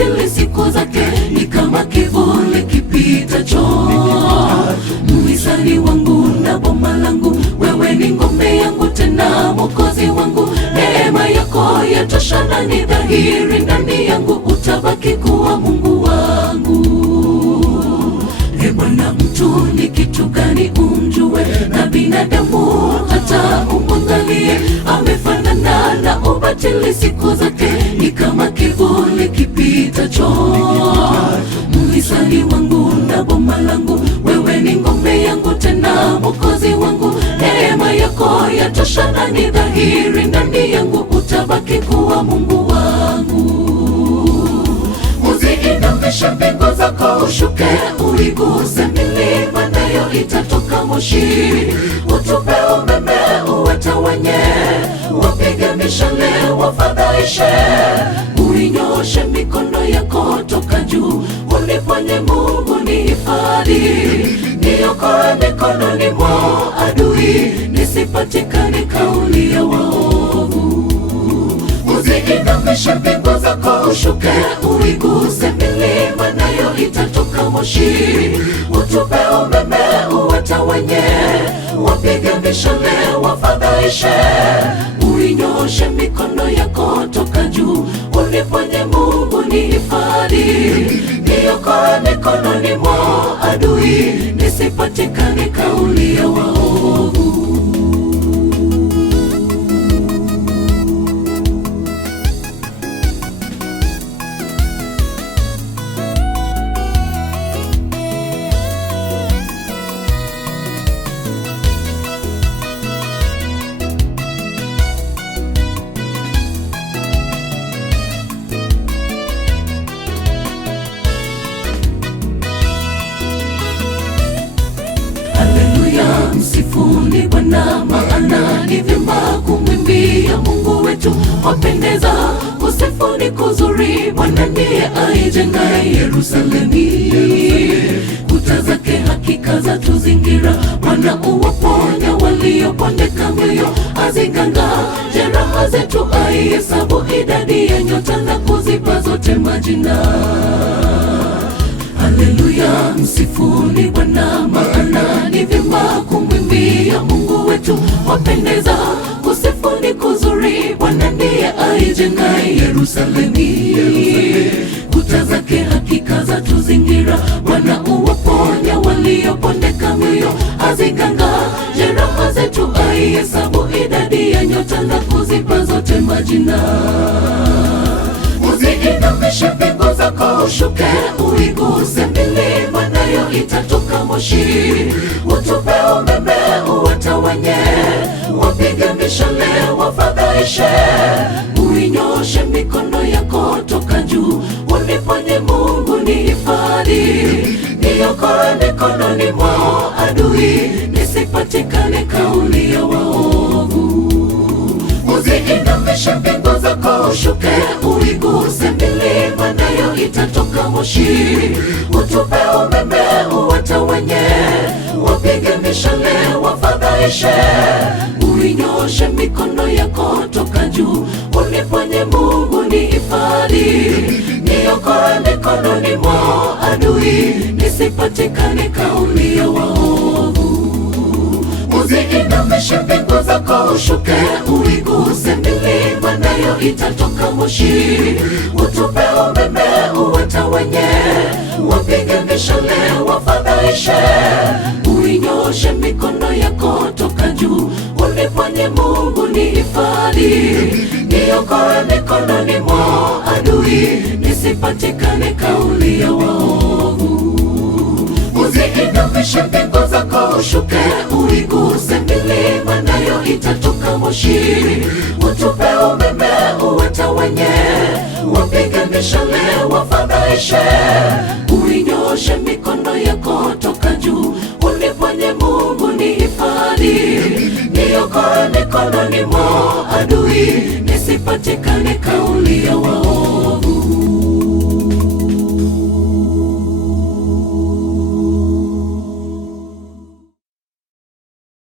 ubatili siku zake ni kama kivuli kipitacho. Mhisani wangu na boma langu, wewe ni ngome yangu tena Mwokozi wangu. Neema yako yatosha na ni dhahiri ndani yangu, utabaki kuwa Mungu wangu. E Bwana, mtu ni kitu gani umjue, na binadamu hata umwangalie? Amefanana na ubatili siku zake ni kama kivuli kipitacho. Mhisani wangu na boma langu, wewe ni ngome yangu tena Mwokozi wangu. Neema yako yatosha na ni dhahiri ndani yangu, utabaki kuwa Mungu wangu. Uziinamishe mbingu zako, ushuke uiguse milima, nayo itatoka moshi. Utupe umeme uwatawanye, wapige mishale wafadhaishe. Uinyoshe mikono yako toka juu, uniponye Mungu nihifadhi. Niokoe mikononi mwa adui, nisipatikane kauli ya waovu. Uziinamishe mbingu zako, ushuke uiguse milima, nayo itatoka moshi. Utupe umeme uwatawanye, wapige mishale wafadhaishe. Uinyoshe mikono yako toka juu, uniponye Mungu nihifadhi. Niokoe mikononi mwa adui, nisipatikane kauli ya waovu. Msifuni Bwana, maana ni vyema kumwimbia Mungu wetu. Wapendeza kusifuni kuzuri, Bwana ndiye aijengaye Yerusalemi. Kuta zake hakika zatuzingira, Bwana uwaponya waliopondeka mioyo. Aziganga jeraha zetu, aihesabu idadi ya nyota na kuzipa zote majina. Haleluya, msifuni Bwana, maana ni vyema kumwimbia Mungu wetu. Wapendeza kusifuni kuzuri, Bwana ndiye aijengaye Yerusalemi. Kuta zake hakika zatuzingira, Bwana uwaponya waliopondeka mioyo. Aziganga jeraha zetu, aihesabu idadi ya nyota na kuzipa zote majina. Uziinamishe mbingu zako, ushuke uiguse milima, nayo itatoka moshi. Utupe umeme uwatawanye, wapige mishale wafadhaishe. Uinyoshe mikono yako toka juu, uniponye Mungu nihifadhi. Niokoe mikononi mwa adui, nisipatikane kauli ya waovu. Uziinamishe mbingu zako, ushuke uiguse milima, nayo itatoka moshi. Utupe umeme uwatawanye, wapige mishale wafadhaishe. Uinyoshe mikono yako toka juu, uniponye Mungu nihifadhi. Niokoe mikononi mwa adui, nisipatikane kauli ya waovu. Uziinamishe mbingu zako, ushuke uiguse milima, nayo itatoka moshi. Utupe umeme uwatawanye, wapige mishale wafadhaishe. Uinyoshe mikono yako toka juu, uniponye Mungu nihifadhi. Niokoe mikononi mwa adui, nisipatikane kauli ya waovu. Uziinamishe mbingu zako, ushuke uiguse milima, nayo itatoka moshi. Utupe umeme uwatawanye, wapige mishale wafadhaishe. Uinyoshe mikono yako toka juu, uniponye Mungu nihifadhi. Niokoe mikononi mwa adui, nisipatikane kauli ya waovu.